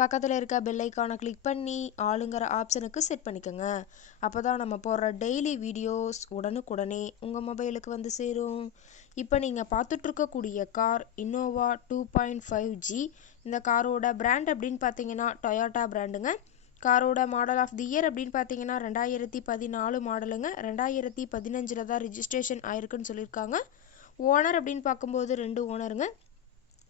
பக்கத்தில் இருக்க பெல் ஐக்கானை கிளிக் பண்ணி ஆளுங்கிற ஆப்ஷனுக்கு செட் பண்ணிக்கோங்க. அப்போ தான் நம்ம போடுற டெய்லி வீடியோஸ் உடனுக்குடனே உங்கள் மொபைலுக்கு வந்து சேரும். இப்போ நீங்கள் பார்த்துட்ருக்கக்கூடிய car Innova two point five G இந்த காரோட பிராண்ட் அப்படின்னு பார்த்தீங்கன்னா டொயோட்டா பிராண்டுங்க காரோட மாடல் ஆஃப் தி இயர் அப்படின்னு பார்த்தீங்கன்னா ரெண்டாயிரத்தி பதினாலு மாடலுங்க ரெண்டாயிரத்தி பதினஞ்சில் தான் ரிஜிஸ்ட்ரேஷன் ஆயிருக்குன்னு சொல்லியிருக்காங்க. ஓனர் அப்படின்னு பார்க்கும்போது ரெண்டு ஓனருங்க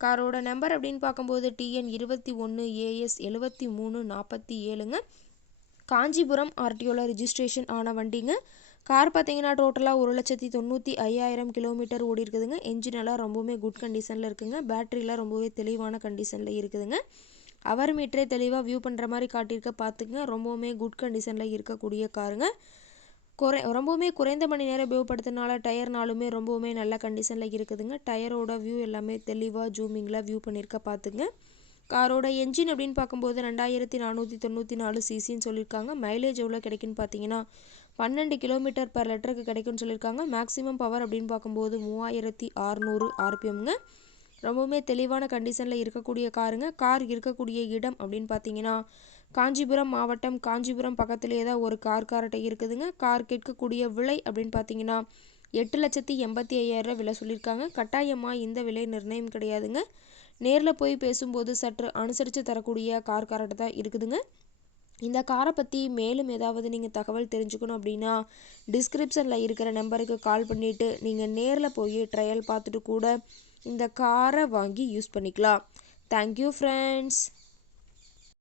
காரோட நம்பர் அப்படின்னு பார்க்கும்போது டிஎன் இருபத்தி ஒன்று ஏஎஸ் எழுபத்தி மூணு நாற்பத்தி ஏழுங்க. காஞ்சிபுரம் ஆர்டிஓவில் ரிஜிஸ்ட்ரேஷன் ஆன வண்டிங்க. கார் பார்த்தீங்கன்னா டோட்டலாக ஒரு லட்சத்தி தொண்ணூற்றி ஐயாயிரம் கிலோமீட்டர் ஓடி இருக்குதுங்க. என்ஜின் எல்லாம் ரொம்பவுமே குட் கண்டிஷனில் இருக்குதுங்க பேட்டரிலாம் ரொம்பவே தெளிவான கண்டிஷனில் இருக்குதுங்க. அவர் மீட்டரே தெளிவாக வியூ பண்ணுற மாதிரி காட்டியிருக்க பார்த்துக்குங்க. ரொம்பவுமே குட் கண்டிஷனில் இருக்கக்கூடிய காருங்க. குறை ரொம்பவுமே குறைந்த மணி நேரம் உபயோகப்படுத்தினால டயர்னாலுமே ரொம்பவுமே நல்ல கண்டிஷனில் இருக்குதுங்க. டயரோட வியூ எல்லாமே தெளிவாக ஜூமிங்கில் வியூ பண்ணியிருக்க பார்த்துங்க காரோட என்ஜின் அப்படின்னு பார்க்கும்போது ரெண்டாயிரத்தி நானூற்றி தொண்ணூற்றி நாலு சிசின்னு சொல்லியிருக்காங்க மைலேஜ் எவ்வளோ கிடைக்குன்னு பார்த்தீங்கன்னா பன்னெண்டு கிலோமீட்டர் பர் லிட்டருக்கு கிடைக்கும்னு சொல்லியிருக்காங்க மேக்ஸிமம் பவர் அப்படின்னு பார்க்கும்போது மூவாயிரத்தி ஆறுநூறு ஆர்பிஎம்ங்க ரொம்பவுமே தெளிவான கண்டிஷனில் இருக்கக்கூடிய காருங்க கார் இருக்கக்கூடிய இடம் அப்படின்னு பார்த்தீங்கன்னா காஞ்சிபுரம் மாவட்டம் காஞ்சிபுரம் பக்கத்துலேயே தான் ஒரு கார் காரட்டை இருக்குதுங்க. கார் கேட்கக்கூடிய விலை அப்படின்னு பார்த்தீங்கன்னா எட்டு லட்சத்தி எண்பத்தி ஐயாயிரம் விலை சொல்லியிருக்காங்க. கட்டாயமாக இந்த விலை நிர்ணயம் கிடையாதுங்க. நேரில் போய் பேசும்போது சற்று அனுசரித்து தரக்கூடிய கார் காரட்டை தான் இருக்குதுங்க. இந்த காரை பற்றி மேலும் ஏதாவது நீங்கள் தகவல் தெரிஞ்சுக்கணும் அப்படின்னா டிஸ்கிரிப்ஷனில் இருக்கிற நம்பருக்கு கால் பண்ணிவிட்டு நீங்கள் நேரில் போய் ட்ரையல் பார்த்துட்டு கூட இந்த காரை வாங்கி யூஸ் பண்ணிக்கலாம். Thank you friends